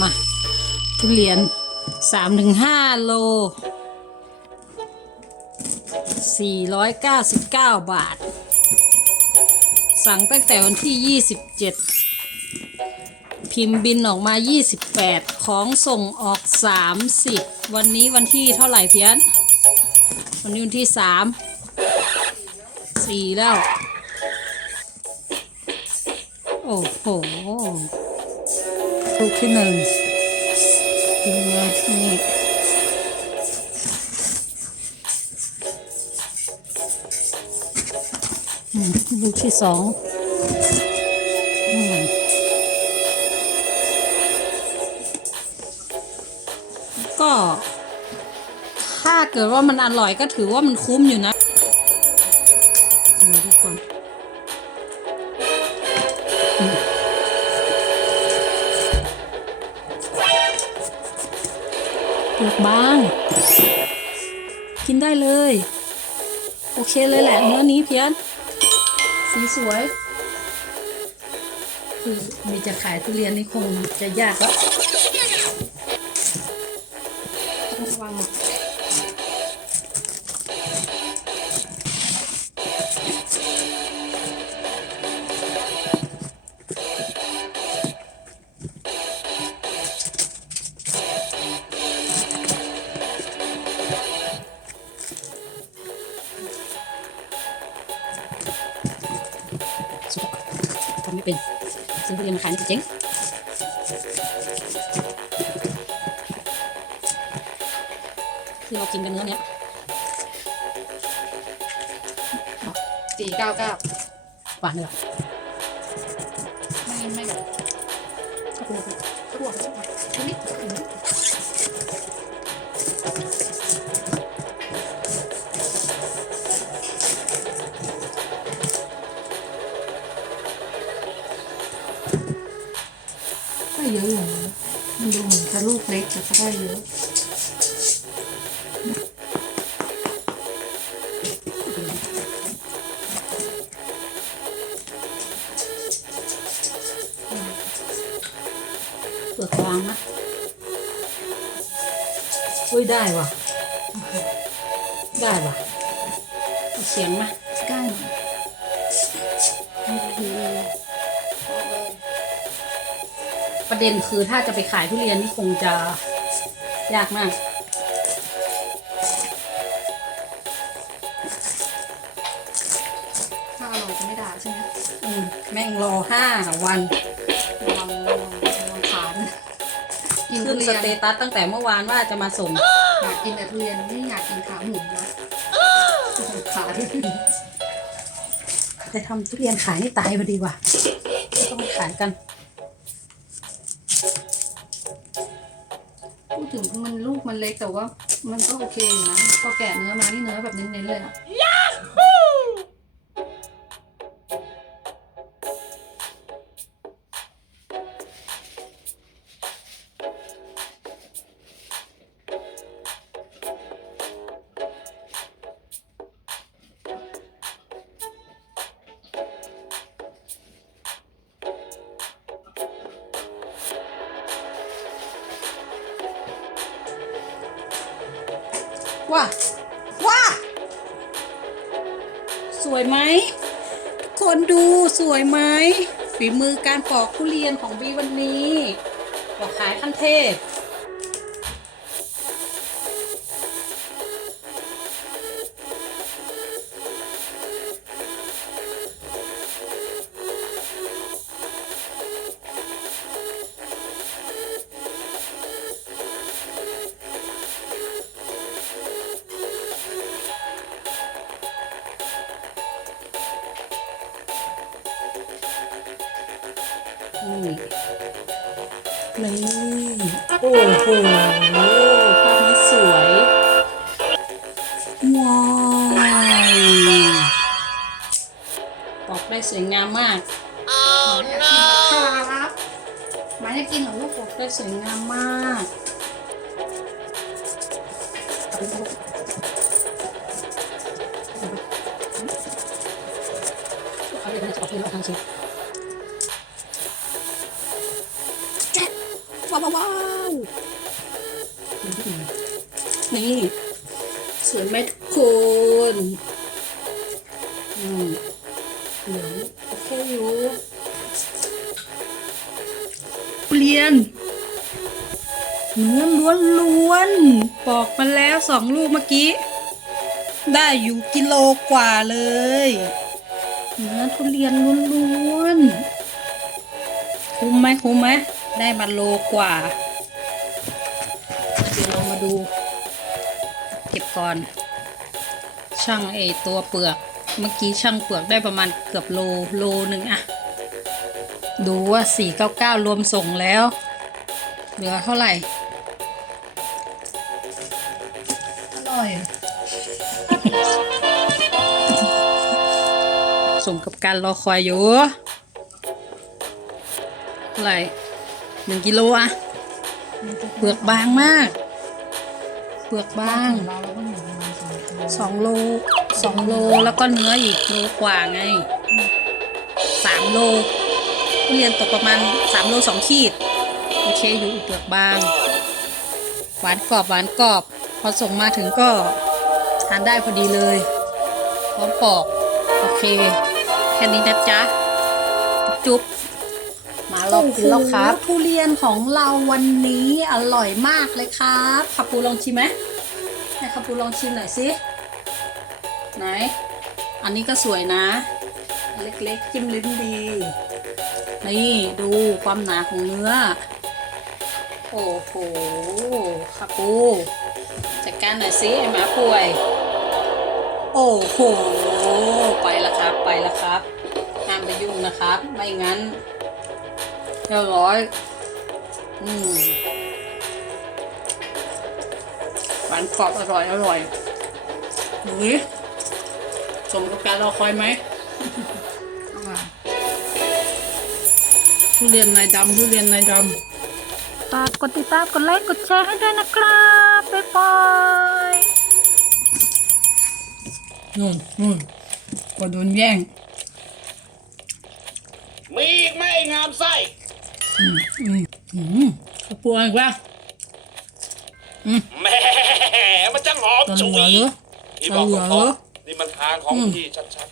มา ทุเรียนสามถึงห้าโลสี่ร้อยเก้าสิบเก้าบาท สั่งตั้งแต่วันที่ยี่สิบเจ็ดพิมพ์บินออกมายี่สิบแปดของส่งออกสามสิบวันนี้วันที่เท่าไหร่เพียน วันนี้วันที่สามสี่แล้ว โอ้โห ลูกที่หนึ่งดูมานี่อืมลูกที่สองอืมก็ ถ้าเกิดว่ามันอร่อยก็ถือว่ามันคุ้มอยู่นะเดี๋ยวดูก่อน อืมเปลือกบาง กินได้เลย โอเคเลยแหละเนื้อนี้เพียนสีสวย คือมีจะขายทุเรียนนี่คงจะยากแล้วระวัง ไม่เป็นซื้อทุเรียนมาขายนี่จะเจ๊งคือเรากินกันเนื้อเนี้ยสี่เก้าเก้าหวานเลยเหรอไม่ไม่แบบก็พูดกลัวนิด เยอะอยู่นะมันดูเหมือนจะลูกเล็กแต่ก็ได้เยอะเปลือกบางนะอุ้ยได้ว่ะ ได้ว่ะ เสียงมาได้ เด็นคือถ้าจะไปขายทุเรียนนี่คงจะยากมาก ถ้าอร่อยจะไม่ด่าใช่ไหมอืมแม่งรอห้าวันระวังระวังระวังขาด้วยกินทุขึ้นเรีสยนเตตัสตั้งแต่เมื่อวานว่าจะมาส่ง อยากกินแต่ทุเรียนไม่อยากกินขาหมูนะขาด้วยแต่ทำทุเรียนขายนี่ตายพอดีว่ะไม่ต้องไปขายกัน ดถึงมันลูกมันเล็กแต่ว่ามันก็โอเคอยู่นะพอแกะเนื้อมานี่เนื้อแบบเน้นๆเลยอะ ว้าว้าสวยไหมคนดูสวยไหมฝีมือการปอกทุเรียนของบีวันนี้ปอกขายขั้นเทพ นี่นี่โอ้โหภาพนี้สวย ว้าวปอกได้สวยงามมากครับหมายจะกินเหรอลูกปอกได้สวยงามมาก นี่สวยไหมทุกคนอืมเหลืองโอเคอยู่เปลี่ยนเนื้อล้วนล้วนปอกมาแล้วสองลูกเมื่อกี้ ได้อยู่กิโลกว่าเลยเนื้อทุเรียนล้วนล้วนคุ้มไหมคุ้มไหมได้มาโลกว่า ดู เก็บก่อน ช่างเอตัวเปลือก เมื่อกี้ช่างเปลือกได้ประมาณเกือบโลโลหนึ่งอะดูว่า 499 รวมส่งแล้ว เหลือเท่าไหร่ อร่อยสมกับการรอคอยอยู่เท่าไหร่หนึ่งกิโลอะเปลือกบางมาก ปลือกบางเราเราก็หนึ่งประมาณสองกิโลสองโลสองโลแล้วก็เนื้ออีกโลกว่าไงสามโลทุเรียนตกประมาณสามโลสองขีด โอเคอยู่เปลือกบาง หวานกรอบหวานกรอบ พอส่งมาถึงก็ทานได้พอดีเลย พร้อมปอก โอเค แค่นี้นะจ๊ะ จุ๊บ ลองกินแล้วครับทุเรียนของเราวันนี้อร่อยมากเลยครับขับปูลองชิมไหมให้ขับปูลองชิมหน่อยสิไหน อันนี้ก็สวยนะ เล็กๆ จิ้มลิ้นดี นี่ดูความหนาของเนื้อ โอ้โหขับปูจัดการหน่อยสิไอหมาป่วย โอ้โห ไปล้วครับ ไปล้วครับห้ามไปยุ่งนะครับ ไม่งั้น เรียบร้อย อืมหวานกรอบอร่อยอร่อยดูดิสมกับการรอคอยไหมทุเรียนในดำทุเรียนในดำฝากกดติดตามกดไลค์กดแชร์ให้ด้วยนะครับบ๊ายบายนู่นนู่นก็โดนแย่ง มีอีกไหมไอ้งามไส้ อืมอืมข้าวปวอีกแล้วแหม่มันจังหอมตะเหฉุลือยเหรอที่บอกตะเหลือเหรอนี่มันทางของอืมพี่ชัดๆ